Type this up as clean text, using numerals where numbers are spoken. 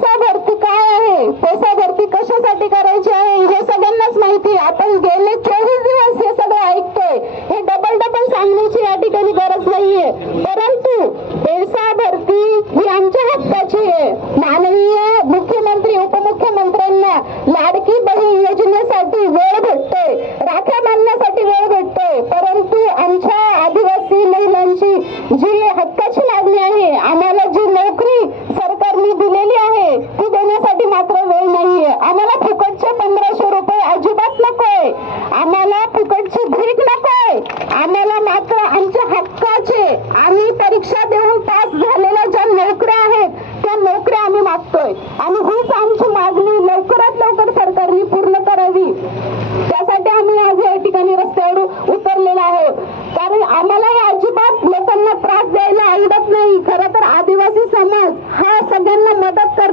PESA भरती काय आहे, पेसा भरती कशासाठी करायची आहे हे सगळ्यांनाच माहिती. आपण गेले 24 दिवस हे सगळं ऐकतोय. हे डबल सांगण्याची या ठिकाणी गरज नाहीये. परंतु पेसा भरती ही आमच्या हक्काची आहे. माननीय मुख्यमंत्री उपमुख्यमंत्र्यांना लाडकी बहीण योजनेसाठी वेळ भेटतोय, राख्या बांधण्यासाठी वेळ भेटतोय, परंतु आमच्या आदिवासी महिलांची जी हक्काची मागणी आहे, आम्हाला जी नोकरी सरकारने दिलेली आहे ती देण्यासाठी मात्र वेळ